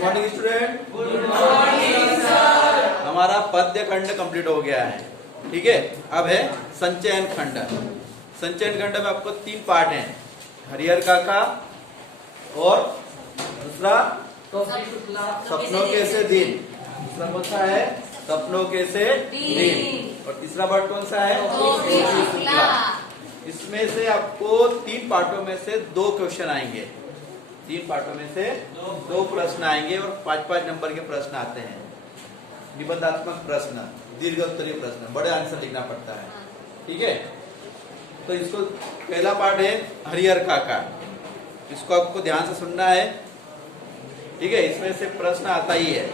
Morning student. Good morning sir. हमारा पद्य खंड कंप्लीट हो गया है, ठीक है। अब है संचयन खंड। संचयन खंड में आपको 3 पार्ट हैं, हरिहर काका और दूसरा सपनों के से दिन। दूसरा कौन सा है? सपनों के से दिन। और तीसरा पार्ट कौन सा है? शुक्ला। इसमें से आपको 3 पार्टों में से 2 क्वेश्चन आएंगे। 3 पार्टों में से 2 प्रश्न आएंगे और 5-5 नंबर के प्रश्न आते हैं। निबंधात्मक प्रश्न, दीर्घ उत्तरीय प्रश्न, बड़े आंसर लिखना पड़ता है, ठीक है। तो इसको पहला पार्ट है हरिहर काका, इसको आपको ध्यान से सुनना है, ठीक है। इसमें से प्रश्न आता ही है।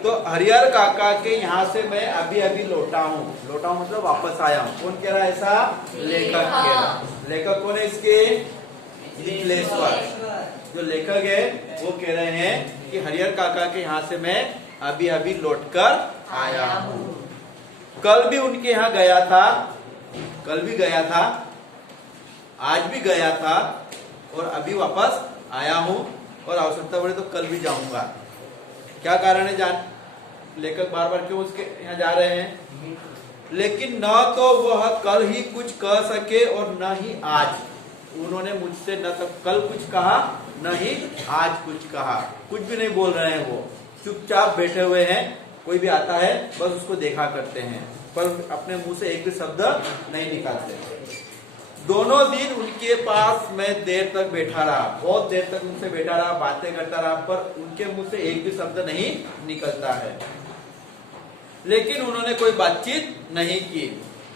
तो हरिहर काका के यहाँ से मैं अभी अभी लौटा हूँ मतलब वापस आया हूँ। कौन कह रहा है ऐसा? लेखक कह रहा। लेखक कौन है इसके? निखिलेश्वर। जो लेखक है वो कह रहे हैं कि हरिहर काका के यहाँ से मैं अभी अभी लौटकर आया हूँ। कल भी उनके यहाँ गया था, कल भी गया था, आज भी गया था और अभी वापस आया हूँ और आवश्यकता पड़े तो कल भी जाऊंगा। क्या कारण है? जान लेखक बार बार क्यों उसके यहाँ जा रहे हैं? लेकिन न तो वह कल ही कुछ कह सके और न ही आज। उन्होंने मुझसे न तो कल कुछ कहा न ही आज कुछ कहा, कुछ भी नहीं बोल रहे हैं। वो चुपचाप बैठे हुए हैं। कोई भी आता है बस उसको देखा करते हैं, पर अपने मुंह से एक भी शब्द नहीं निकालते। दोनों दिन उनके पास मैं देर तक बैठा रहा, बहुत देर तक उनसे बैठा रहा, बातें करता रहा, पर उनके मुंह से एक भी शब्द नहीं निकलता है। लेकिन उन्होंने कोई बातचीत नहीं की।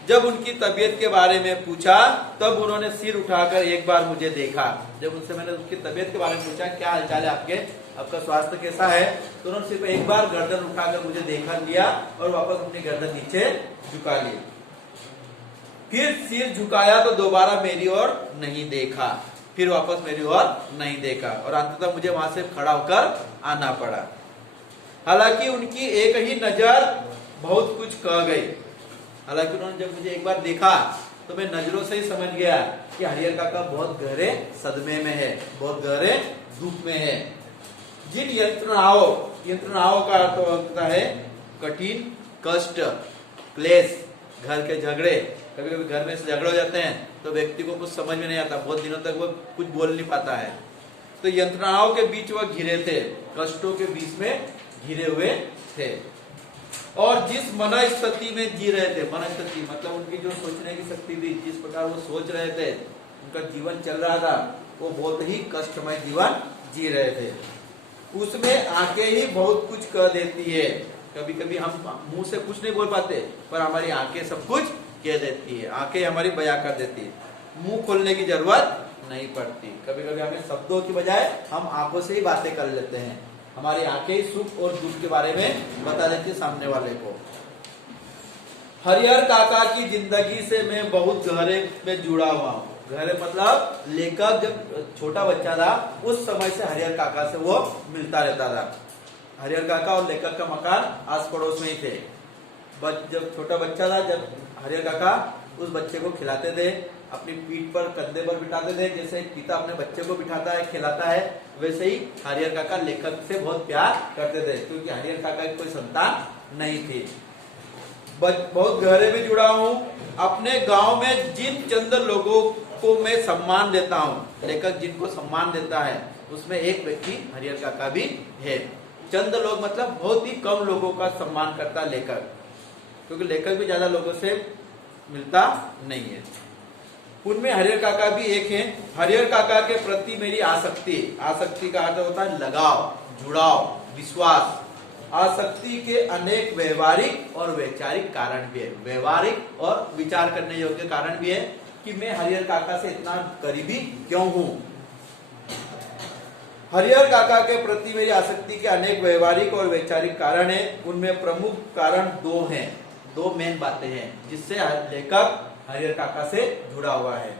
जब उनकी तबीयत के बारे में पूछा तब उन्होंने सिर उठाकर एक बार मुझे देखा। जब उनसे मैंने उसकी तबीयत के बारे में पूछा, क्या हालचाल है आपके, आपका स्वास्थ्य कैसा है, तो उन्होंने सिर्फ एक बार गर्दन उठाकर मुझे देखा लिया और वापस अपनी गर्दन नीचे झुका ली। फिर सिर झुकाया तो दोबारा मेरी ओर नहीं देखा, फिर वापस मेरी ओर नहीं देखा और अंततः मुझे वहां से खड़ा होकर आना पड़ा। हालांकि उनकी एक ही नजर बहुत कुछ कह गई। हालांकि उन्होंने जब मुझे एक बार देखा तो मैं नजरों से ही समझ गया कि हरिहर काका बहुत गहरे सदमे में है, बहुत गहरे दुख में है। जिन यंत्रणाओं का अर्थ होता है कठिन, कष्ट, क्लेश, घर के झगड़े। कभी कभी घर में से झगड़े हो जाते हैं तो व्यक्ति को कुछ समझ में नहीं आता, बहुत दिनों तक वो कुछ बोल नहीं पाता है। तो यंत्रणाओं के बीच वह घिरे थे, कष्टों के बीच में घिरे हुए थे। और जिस मन स्थिति में जी रहे थे, मन स्थिति मतलब उनकी जो सोचने की शक्ति थी, जिस प्रकार वो सोच रहे थे, उनका जीवन चल रहा था, वो बहुत ही कष्टमय जीवन जी रहे थे। उसमें आंखें ही बहुत कुछ कह देती है। कभी कभी हम मुंह से कुछ नहीं बोल पाते, पर हमारी आंखें सब कुछ कह देती है। आंखें हमारी बयां कर देती है, मुंह खोलने की जरूरत नहीं पड़ती। कभी कभी हमें शब्दों की बजाय हम आंखों से ही बातें कर लेते हैं। हमारी आंखें सुख और दुख के बारे में बता देती है सामने वाले को। हरिहर काका की जिंदगी से मैं बहुत गहरे में जुड़ा हुआ हूँ। गहरे मतलब लेखक जब छोटा बच्चा था उस समय से हरिहर काका से वो मिलता रहता था। हरिहर काका और लेखक का मकान आस पड़ोस में ही थे। जब छोटा बच्चा था, जब हरिहर काका उस बच्चे को खिलाते थे, अपनी पीठ पर, कंधे पर बिठाते थे। जैसे एक पिता अपने बच्चे को बिठाता है, खिलाता है, वैसे ही हरिहर काका लेखक से बहुत प्यार करते थे, क्योंकि हरिहर काका की कोई संतान नहीं थी। बहुत गहरे में जुड़ा हूँ। अपने गांव में जिन चंद लोगों को मैं सम्मान देता हूँ, लेखक जिनको सम्मान देता है, उसमें एक व्यक्ति हरिहर काका भी है। चंद लोग मतलब बहुत ही कम लोगों का सम्मान करता लेखक, क्योंकि लेखक भी ज्यादा लोगों से मिलता नहीं है। उनमें हरिहर काका भी एक है। हरिहर काका के प्रति मेरी आसक्ति का अर्थ होता है लगाव, जुड़ाव, विश्वास। आसक्ति के अनेक व्यवहारिक और वैचारिक कारण भी है। व्यवहारिक और विचार करने योग्य कारण भी है कि मैं हरिहर काका से इतना करीबी क्यों हूँ। हरिहर काका के प्रति मेरी आसक्ति के अनेक व्यवहारिक और वैचारिक कारण है। उनमें प्रमुख कारण 2 हैं, 2 मेन बातें हैं जिससे लेखक हरिहर काका से जुड़ा हुआ है।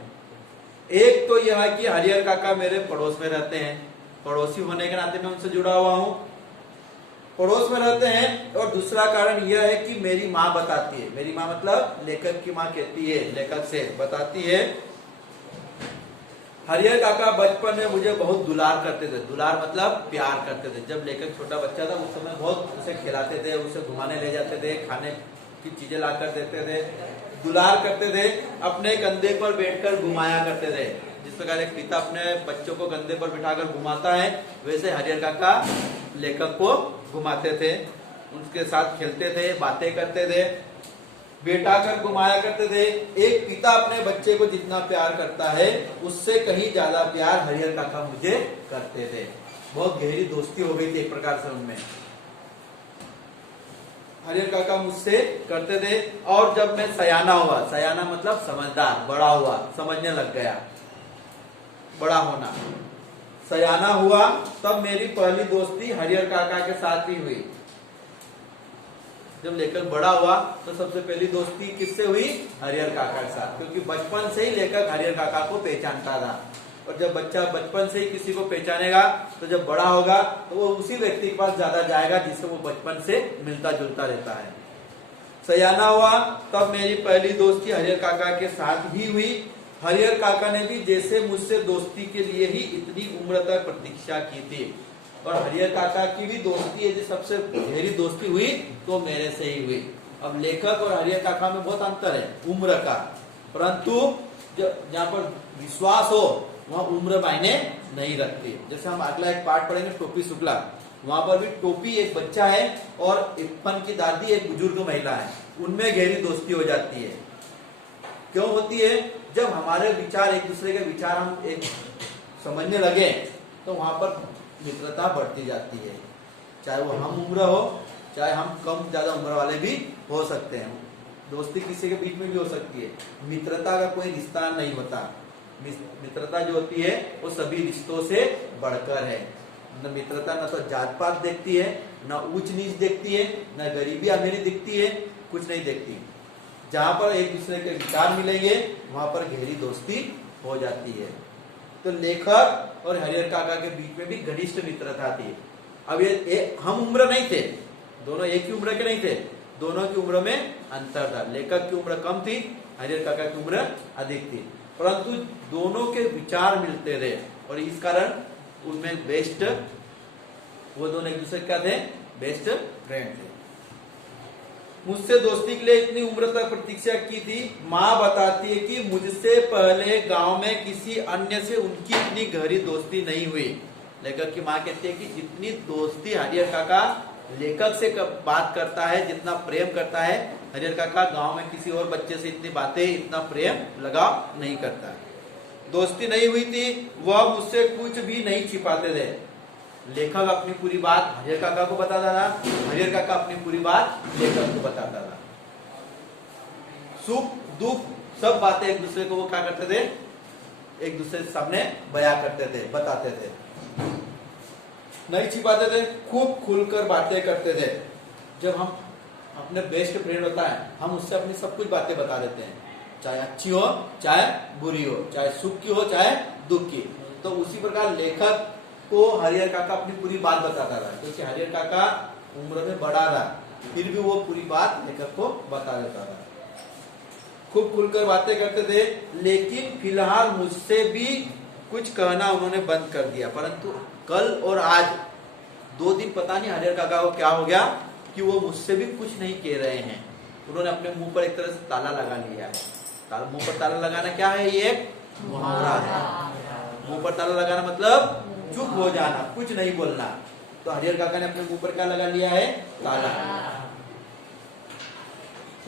एक तो यह है कि हरिहर काका मेरे पड़ोस में रहते हैं, पड़ोसी होने के नाते मैं उनसे जुड़ा हुआ हूँ, पड़ोस में रहते हैं। और दूसरा कारण यह है कि मेरी माँ बताती है, मेरी माँ मतलब लेखक की माँ कहती है, लेखक से बताती है हरिहर काका बचपन में मुझे बहुत दुलार करते थे। दुलार मतलब प्यार करते थे। जब लेखक छोटा बच्चा था उस समय बहुत उसे खिलाते थे, उसे घुमाने ले जाते थे, खाने की चीजें ला कर देते थे, दुलार करते थे, अपने कंधे पर बैठकर घुमाया करते थे। जिस प्रकार एक पिता अपने बच्चों को कंधे पर बिठाकर घुमाता है, वैसे हरिहर काका लेखक को घुमाते थे, उनके साथ खेलते थे, बातें करते थे, बैठा कर घुमाया करते थे। एक पिता अपने बच्चे को जितना प्यार करता है उससे कहीं ज्यादा प्यार हरिहर काका मुझे करते थे। बहुत गहरी दोस्ती हो गई थी एक प्रकार से उनमें। हरिहर काका मुझसे करते थे। और जब मैं सयाना हुआ, सयाना मतलब समझदार, बड़ा हुआ, समझने लग गया, बड़ा होना, सयाना हुआ, तब मेरी पहली दोस्ती हरिहर काका के साथ ही हुई। जब लेखक बड़ा हुआ तो सबसे पहली दोस्ती किससे हुई? हरिहर काका के साथ, क्योंकि बचपन से ही लेखक हरिहर काका को पहचानता था। और जब बच्चा बचपन से ही किसी को पहचानेगा तो जब बड़ा होगा तो वो उसी व्यक्ति के पास ज्यादा जाएगा जिससे वो बचपन से मिलता जुलता रहता है। सयाना हुआ तब मेरी पहली दोस्ती हरिहर काका के साथ ही हुई। हरिहर काका ने भी जैसे मुझसे दोस्ती के लिए ही इतनी उम्र तक प्रतीक्षा की थी। और हरिहर काका की भी दोस्ती यदि सबसे गहरी दोस्ती हुई तो मेरे से ही हुई। अब लेखक और हरिहर काका में बहुत अंतर है उम्र का, परंतु जहाँ पर विश्वास हो वहाँ उम्र मायने नहीं रखती। जैसे हम अगला एक पाठ पढ़ेंगे टोपी शुक्ला, वहां पर भी टोपी एक बच्चा है और इरफान की दादी एक बुजुर्ग महिला है, उनमें गहरी दोस्ती हो जाती है। क्यों होती है? जब हमारे विचार एक दूसरे के विचार हम एक समझने लगे तो वहां पर मित्रता बढ़ती जाती है। चाहे वो हम उम्र हो, चाहे हम कम ज्यादा उम्र वाले भी हो सकते हैं। दोस्ती किसी के बीच में भी हो सकती है। मित्रता का कोई रिश्ता नहीं होता। मित्रता जो होती है वो सभी रिश्तों से बढ़कर है। न मित्रता न तो जात पात देखती है, न ऊंच नीच देखती है, न गरीबी अमीरी दिखती है, कुछ नहीं देखती। जहां पर एक दूसरे के विचार मिलेंगे वहां पर गहरी दोस्ती हो जाती है। तो लेखक और हरिहर काका के बीच में भी घनिष्ठ मित्रता थी। अब ये हम उम्र नहीं थे, दोनों एक ही उम्र के नहीं थे, दोनों की उम्र में अंतर था। लेखक की उम्र कम थी, हरिहर काका की उम्र अधिक थी, परंतु दोनों के विचार मिलते रहे और इस कारण उनमें बेस्ट, वो दोनों एक दूसरे क्या थे? बेस्ट फ्रेंड थे। मुझसे दोस्ती के लिए इतनी उम्र तक प्रतीक्षा की थी। माँ बताती है कि मुझसे पहले गांव में किसी अन्य से उनकी इतनी गहरी दोस्ती नहीं हुई। लेखक की माँ कहती है कि जितनी दोस्ती हरिहर काका लेखक से बात करता है, जितना प्रेम करता है, हरिहर काका गांव में किसी और बच्चे से इतनी बातें, इतना प्रेम लगाव नहीं करता। दोस्ती नहीं हुई थी, वह मुझसे कुछ भी नहीं छिपाते थे। लेखक अपनी पूरी बात हरिहर काका को बताता था, हरिहर काका अपनी पूरी बात लेखक को बताता था। सुख दुख सब बातें एक दूसरे को वो क्या करते थे? एक दूसरे के सामने बयां करते थे, बताते थे, नहीं छिपाते थे, खूब खुलकर बातें करते थे। जब हम अपने बेस्ट फ्रेंड होता है, हम उससे अपनी सब कुछ बातें बता देते हैं, चाहे अच्छी हो चाहे बुरी हो, चाहे सुख की हो चाहे दुख की। तो उसी प्रकार लेखक को हरिहर काका अपनी पूरी बात बताता था, क्योंकि हरिहर काका उम्र में बड़ा था, फिर भी वो पूरी बात लेखक को बता देता था। खूब खुलकर बातें करते थे, लेकिन फिलहाल मुझसे भी कुछ कहना उन्होंने बंद कर दिया। परंतु कल और आज 2 दिन पता नहीं हरिहर काका को क्या हो गया कि वो मुझसे भी कुछ नहीं कह रहे हैं। उन्होंने अपने मुंह पर एक तरह से ताला लगा लिया है। मुंह पर ताला लगाना क्या है? ये मुहावरा है। मुंह पर ताला लगाना मतलब चुप हो जाना, कुछ नहीं बोलना। तो हरिहर काका ने अपने मुंह पर क्या लगा लिया है? ताला।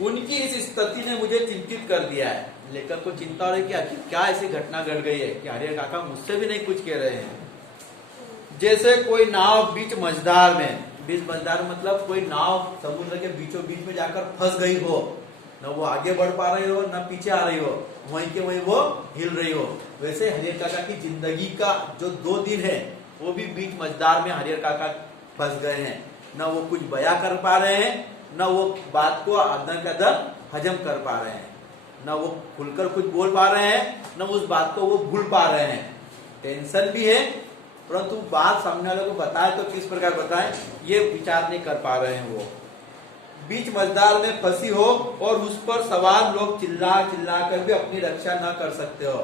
उनकी इस स्थिति ने मुझे चिंतित कर दिया है। लेखक को चिंता हो रही कि क्या ऐसी घटना घट गई है कि हरिहर काका मुझसे भी नहीं कुछ कह रहे हैं। जैसे कोई नाव बीच मझधार में, बीच मझधार मतलब कोई नाव समुद्र के बीचों बीच में जाकर फंस गई हो, न वो आगे बढ़ पा रही हो न पीछे आ रही हो, वहीं के वहीं वो हिल रही हो, वैसे हरिहर काका की जिंदगी का जो 2 दिन है वो भी बीच मझधार में हरिहर काका फंस गए हैं। न वो कुछ बयां कर पा रहे हैं, न वो बात को अदर के अदर हजम कर पा रहे हैं, न वो खुलकर कुछ बोल पा रहे हैं, न उस बात को वो भूल पा रहे हैं। टेंशन भी है, परंतु बात सामने वाले को बताए तो किस प्रकार बताएं ये विचार नहीं कर पा रहे हैं। वो बीच मझधार में फंसी हो और उस पर सवार लोग चिल्ला चिल्ला कर भी अपनी रक्षा न कर सकते हो।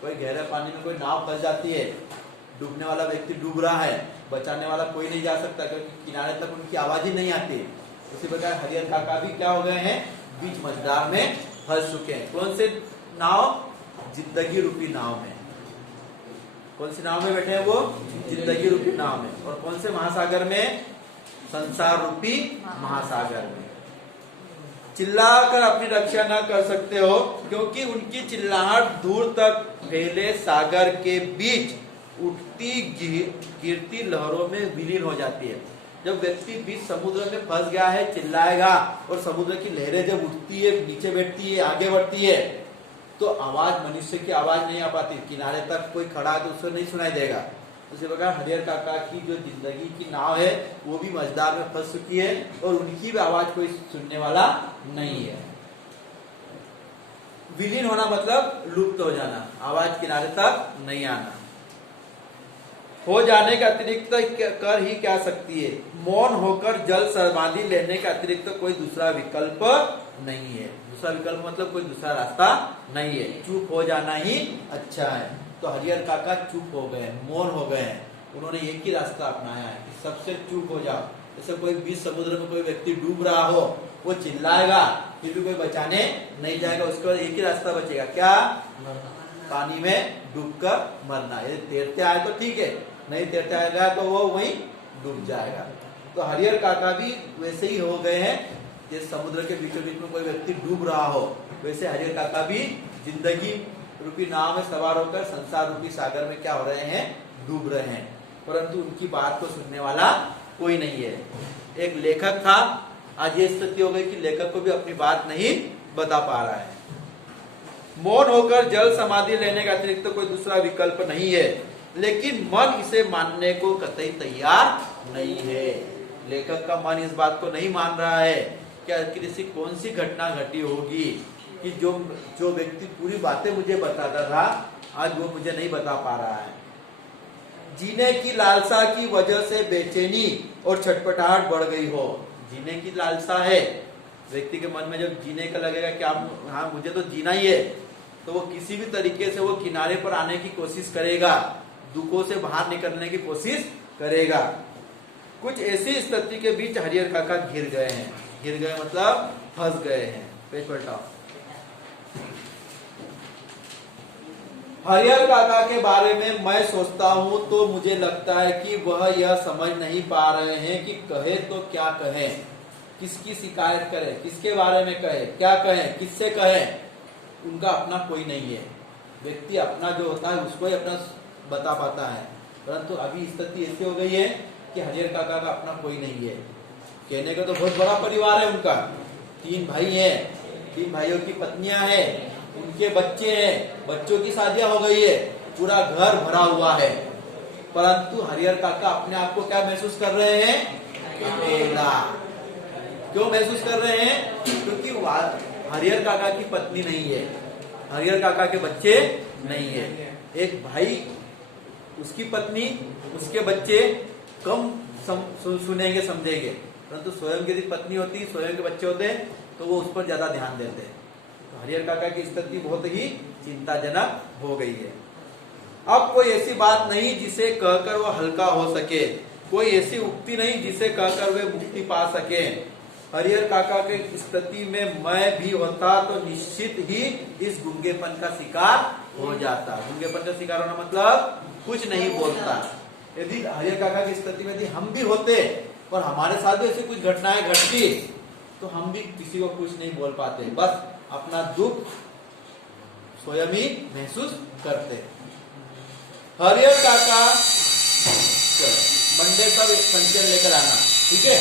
कोई गहरे पानी में कोई नाव फंस जाती है, डूबने वाला व्यक्ति डूब रहा है, बचाने वाला कोई नहीं जा सकता क्योंकि किनारे तक उनकी आवाज ही नहीं आती। उसी प्रकार हरिहर काका भी क्या हो गए हैं, बीच मझधार में फंस चुके हैं। कौन से नाव? जिंदगी रूपी नाव में। कौन सी नाव में बैठे हैं वो? जिंदगी रूपी नाव में। और कौन से महासागर में? संसार रूपी महासागर में। चिल्लाकर अपनी रक्षा न कर सकते हो क्योंकि उनकी चिल्लाहट दूर तक फैले सागर के बीच उठती गिरती लहरों में विलीन हो जाती है। जब व्यक्ति बीच समुद्र में फंस गया है, चिल्लाएगा और समुद्र की लहरें जब उठती है, नीचे बैठती है, आगे बढ़ती है, तो आवाज मनुष्य की आवाज नहीं आ पाती। किनारे तक कोई खड़ा है तो उसको नहीं सुनाई देगा। उसी प्रकार हरिहर काका की जो जिंदगी की नाव है वो भी मझधार में फंस चुकी है और उनकी भी आवाज कोई सुनने वाला नहीं है। विलीन होना मतलब लुप्त हो जाना, आवाज किनारे तक नहीं आना। हो जाने के अतिरिक्त कर ही क्या सकती है? मौन होकर जल समाधि लेने के अतिरिक्त कोई दूसरा विकल्प नहीं है। दूसरा विकल्प मतलब कोई दूसरा रास्ता नहीं है। चुप हो जाना ही अच्छा है। तो हरिहर काका चुप हो गए, मौन हो गए हैं। उन्होंने एक ही रास्ता अपनाया है कि सबसे चुप हो जाओ। जैसे कोई बीच समुद्र में कोई व्यक्ति डूब रहा हो, वो चिल्लाएगा फिर भी कोई बचाने नहीं जाएगा, उसके बाद एक ही रास्ता बचेगा, क्या? पानी में डूबकर मरना। यदि तैरते आए तो ठीक है, नहीं तैरते आएगा तो वो वहीं डूब जाएगा। तो हरिहर काका भी वैसे ही हो गए हैं, जैसे समुद्र के बीचों बीच में कोई व्यक्ति डूब रहा हो, वैसे हरिहर काका भी जिंदगी रूपी नाव में सवार होकर संसार रूपी सागर में क्या हो रहे हैं? डूब रहे हैं। परंतु उनकी बात को सुनने वाला कोई नहीं है। एक लेखक था, आज ये स्थिति हो गई कि लेखक को भी अपनी बात नहीं बता पा रहा है। मौन होकर जल समाधि लेने का अतिरिक्त कोई दूसरा विकल्प नहीं है, लेकिन मन इसे मानने को कतई तैयार नहीं है। लेखक का मन इस बात को नहीं मान रहा है क्या किसी कौन सी घटना घटी होगी कि जो व्यक्ति पूरी बातें मुझे बताता था आज वो मुझे नहीं बता पा रहा है। जीने की लालसा की वजह से बेचैनी और छटपटाहट बढ़ गई हो। जीने की लालसा है व्यक्ति के मन में, जब जीने का लगेगा कि हाँ मुझे तो जीना ही है, तो वो किसी भी तरीके से वो किनारे पर आने की कोशिश करेगा, दुखों से बाहर निकलने की कोशिश करेगा। कुछ ऐसी स्थिति के बीच हरिहर काका घिर गए हैं। घिर गए मतलब फंस गए हैं। पेज पलटाओ। हरिहर काका के बारे में मैं सोचता हूँ तो मुझे लगता है कि वह यह समझ नहीं पा रहे हैं कि कहे तो क्या कहें, किसकी शिकायत करें, किसके बारे में कहे, क्या कहें, किससे कहें। उनका अपना कोई नहीं है। व्यक्ति अपना जो होता है उसको ही अपना बता पाता है, परंतु अभी स्थिति ऐसी हो गई है कि हरिहर काका का अपना कोई नहीं है। कहने का तो बहुत बड़ा परिवार है उनका, 3 भाई हैं, 3 भाइयों की पत्नियां हैं, उनके बच्चे हैं, बच्चों की शादियां हो गई है, पूरा घर भरा हुआ है, परंतु हरिहर काका अपने आप को क्या महसूस कर रहे हैं? अकेला। क्यों महसूस कर रहे हैं? क्योंकि हरिहर काका की पत्नी नहीं है, हरिहर काका के बच्चे नहीं है। एक भाई, उसकी पत्नी, उसके बच्चे कम सुनेंगे समझेंगे, परंतु स्वयं की यदि पत्नी होती, स्वयं के बच्चे होते तो वो उस पर ज्यादा ध्यान देते। तो हरिहर काका की स्थिति बहुत ही चिंताजनक हो गई है। अब कोई ऐसी बात नहीं जिसे कहकर वो हल्का हो सके, कोई ऐसी उक्ति नहीं जिसे कहकर वे मुक्ति पा सके। हरिहर काका के स्थिति में मैं भी होता तो निश्चित ही इस गूंगेपन का शिकार हो जाता। गूंगेपन का शिकार होना मतलब कुछ नहीं बोलता। यदि हरिहर काका की स्थिति में यदि हम भी होते और हमारे साथ भी ऐसी कुछ घटनाएं घटती तो हम भी किसी को कुछ नहीं बोल पाते, बस अपना दुख स्वयं ही महसूस करते। हरिहर काका मंडे का संचयन लेकर आना, ठीक है।